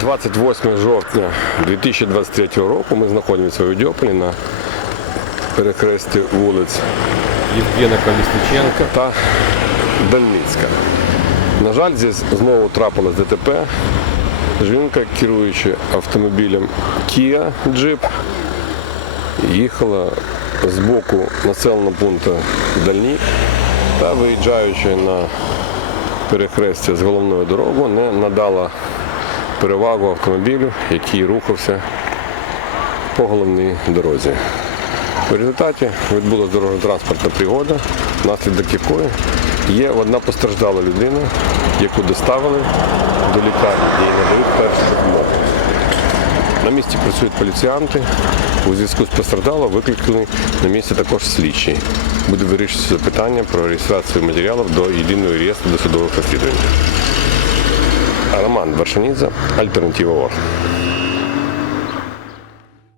28 жовтня 2023 року ми знаходимося у Дьополі на перехресті вулиць Євгена Колісниченка. та Дальницька. На жаль, здесь знову трапилось ДТП. Жінка, керуючи автомобілем Kia Jeep, їхала з боку населеного пункту Дальній та виїжджаючи на перехрестя з головною дорогою, не надала перевагу автомобілю, який рухався по головній дорозі. В результаті відбулася дорожньо-транспортна пригода, внаслідок якої є одна постраждала людина, яку доставили до лікарні, де їй надають першу допомогу. На місці працюють поліціянти. У зв'язку з постраждалою викликаний на місці також слідчий. Буде вирішуватися питання про реєстрацію матеріалів до єдиного реєстру досудових розслідувань. Роман Вершанідзе, Альтернатива ОР.